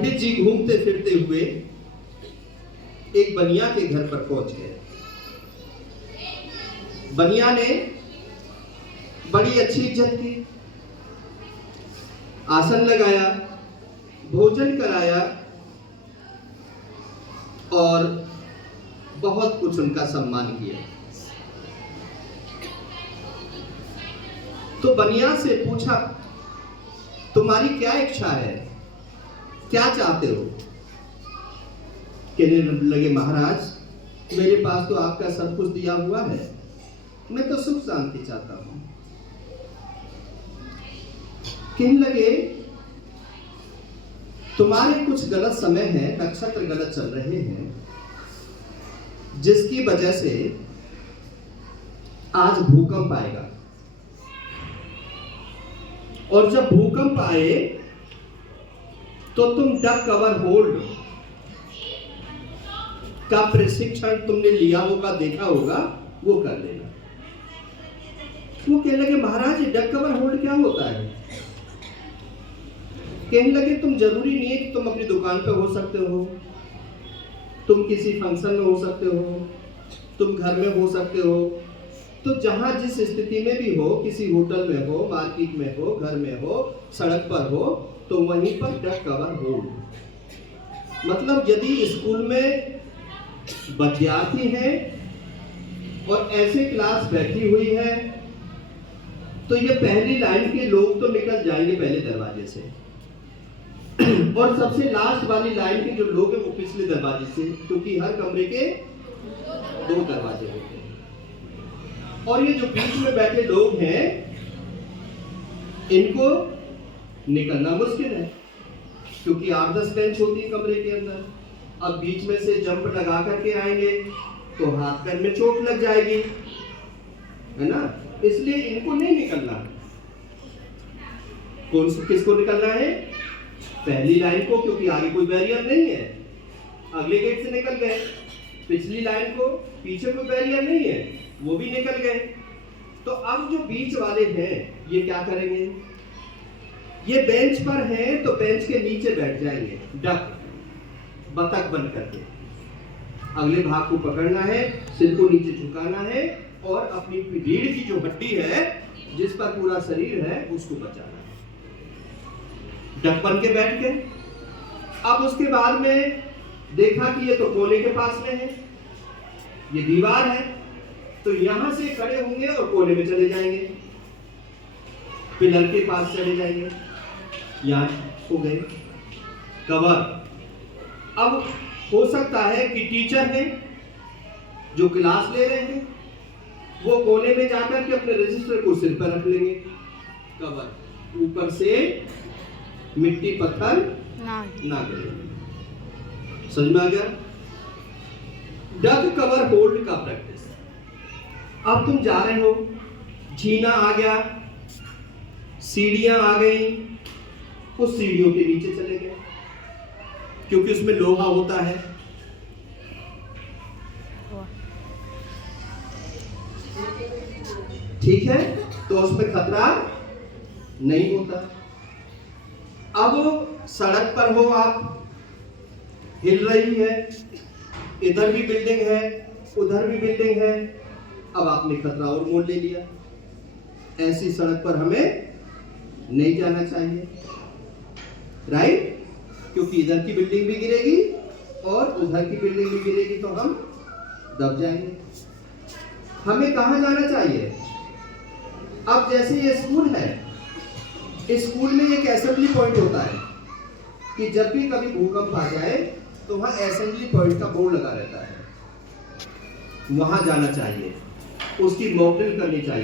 पंडित जी घूमते फिरते हुए एक बनिया के घर पर पहुंच गए। बनिया ने बड़ी अच्छी इज्जत की, आसन लगाया, भोजन कराया और बहुत कुछ उनका सम्मान किया। तो बनिया से पूछा, तुम्हारी क्या इच्छा है, क्या चाहते हो? कहने लगे, महाराज मेरे पास तो आपका सब कुछ दिया हुआ है, मैं तो सुख शांति चाहता हूं। कहने लगे, तुम्हारे कुछ गलत समय है, नक्षत्र गलत चल रहे हैं, जिसकी वजह से आज भूकंप आएगा। और जब भूकंप आए तो तुम डक कवर होल्ड का प्रशिक्षण तुमने लिया होगा, देखा होगा, वो कर लेना। वो कहने लगे, महाराज डक कवर होल्ड क्या होता है? कहने लगे, तुम जरूरी नहीं है कि तुम अपनी दुकान पे हो सकते हो, तुम किसी फंक्शन में हो सकते हो, तुम घर में हो सकते हो, तो जहां जिस स्थिति में भी हो, किसी होटल में हो, मार्केट में हो, घर में हो, सड़क पर हो, तो वहीं पर डक कवर होल्ड। मतलब यदि स्कूल में विद्यार्थी हैं और ऐसे क्लास बैठी हुई है, तो ये पहली लाइन के लोग तो निकल जाएंगे पहले दरवाजे से, और सबसे लास्ट वाली लाइन के जो लोग हैं वो पिछले दरवाजे से, क्योंकि हर कमरे के 2 दरवाजे होते हैं। और ये जो बीच में बैठे लोग हैं, इनको निकलना मुश्किल है, क्योंकि 8-10 बेंच होती है कमरे के अंदर। अब बीच में से जंप लगा करके आएंगे तो हाथ पैर में चोट लग जाएगी, है ना? इसलिए इनको नहीं निकलना। किसको निकलना है? पहली लाइन को, क्योंकि आगे कोई बैरियर नहीं है, अगले गेट से निकल गए। पिछली लाइन को, पीछे कोई बैरियर नहीं है, वो भी निकल गए। तो अब जो बीच वाले हैं ये क्या करेंगे? ये बेंच पर हैं तो बेंच के नीचे बैठ जाएंगे, डक बतख बन करके। अगले भाग को पकड़ना है, सिर को नीचे झुकाना है और अपनी रीढ़ की जो हड्डी है, जिस पर पूरा शरीर है, उसको बचाना है। डक बन के बैठ गए। अब उसके बाद में देखा कि ये तो कोने के पास में है, ये दीवार है, तो यहां से खड़े होंगे और कोने में चले जाएंगे, पिलर के पास चले जाएंगे। यहां हो गए कवर। अब हो सकता है कि टीचर ने जो क्लास ले रहे हैं वो कोने में जाकर के अपने रजिस्टर को सिर पर रख लेंगे, कवर ऊपर से मिट्टी पत्थर ना गिरे। समझ में आ गया? डक कवर होल्ड का प्रैक्टिस। अब तुम जा रहे हो, जीना आ गया, सीढ़ियां आ गई, उस सीढ़ियों के नीचे चले गए, क्योंकि उसमें लोहा होता है। ठीक है, तो उसमें खतरा नहीं होता। अब सड़क पर हो आप, हिल रही है, इधर भी बिल्डिंग है, उधर भी बिल्डिंग है, अब आपने खतरा और मोड़ ले लिया। ऐसी सड़क पर हमें नहीं जाना चाहिए, राइट? क्योंकि इधर की बिल्डिंग भी गिरेगी और उधर की बिल्डिंग भी गिरेगी, तो हम दब जाएंगे। हमें कहां जाना चाहिए? अब जैसे ये स्कूल है, इस स्कूल में एक असेंबली पॉइंट होता है कि जब भी कभी भूकंप आ जाए तो वहां असेंबली पॉइंट का बोर्ड लगा रहता है, वहां जाना चाहिए, उसकी मॉक ड्रिल करनी चाहिए।